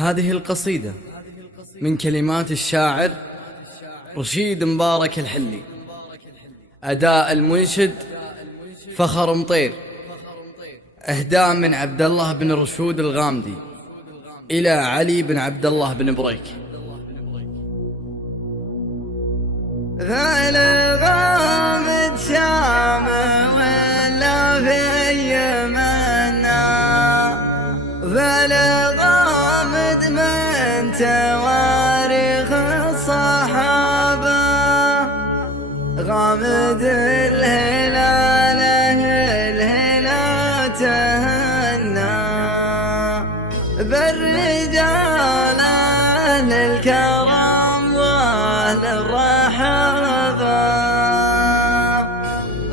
هذه القصيدة من كلمات الشاعر رشيد مبارك الحلي، أداء المنشد فخر مطير، إهداء من عبد الله بن رشود الغامدي إلى علي بن عبد الله بن بريك. فالغامد شام ولا في يمنا، فالغامد من تواريخ الصحابة، غامد الهلال الهلال تهنى بالرجال أهل الكرم وأهل الرحابة،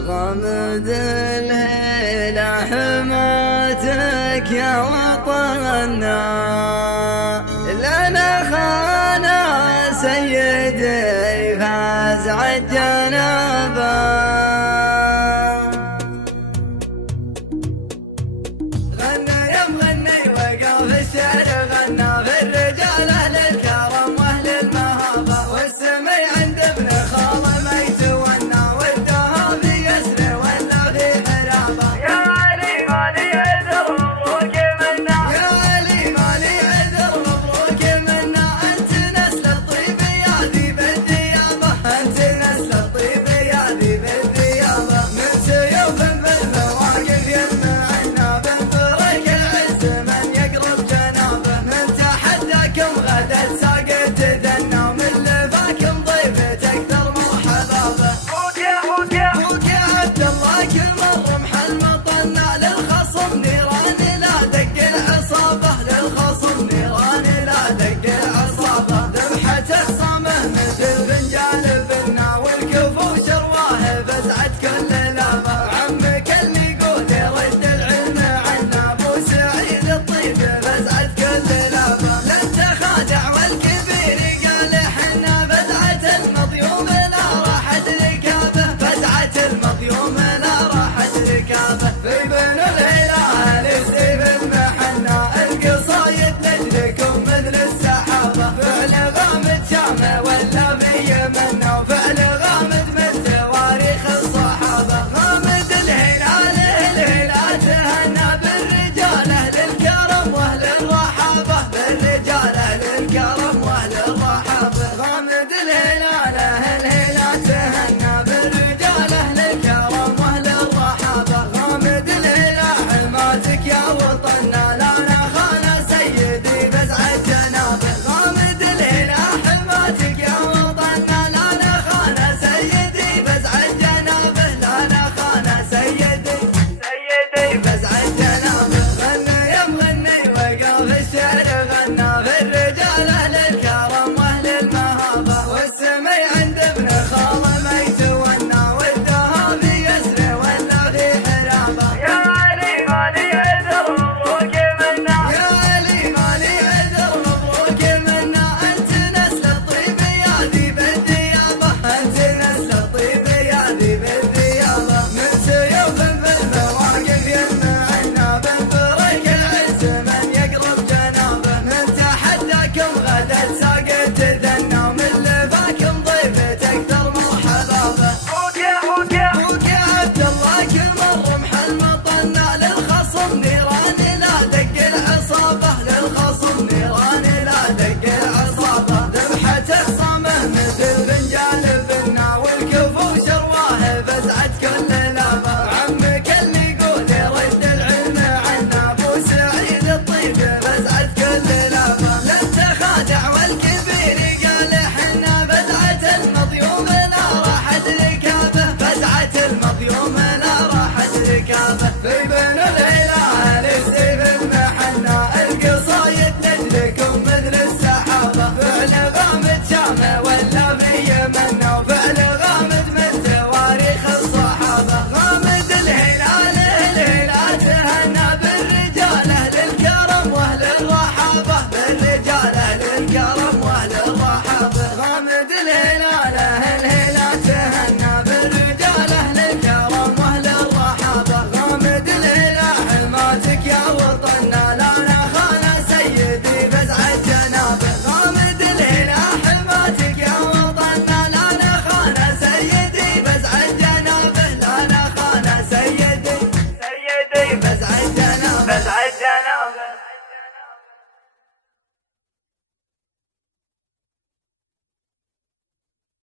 غامد الهلال حماتك يا وطننا، لنا خانا سيدي فاز عالجنابة، غنى يا مغني وقف الشعر، غنى في الرجال أهل الكرم وأهل المهابة، والسمي عند ابن خاله ما يتونى، ودها في يسر ولا في حرابة، يا علي مالي عذر مبروك منا، يا علي مالي عذر مبروك منا، أنت نسل الطيب يا ذي بالديابة، أنت نسل الطيب يا ذي بالديابة، من سيوف بالمواقف يمنعنا بنبرك العز من يقرب جنابه، من تحداكم غدا ساقط تثنى، ومن لفاكم ضيفة أكثر مرحبا به، فوق يا عبد الله كل مرة محل مطلنا، للخصم نيران لا دق العصابة، للخصم نيران لا دق العصابة، ذبحة خصامه مثل فنجان بنا، والكفو شرواه فزعت كل لابة، عمك اللي يقول يرد العلم عنا، ابو سعيد الطيب فزعت كل لابة، لا تخادع والكبير قال حنا، فزعت المضيوم لا راحت ركابه، فزعت المضيوم لا راحت ركابه، في بن الهلال السيف المحنى، القصايد تجلكم مثل السيف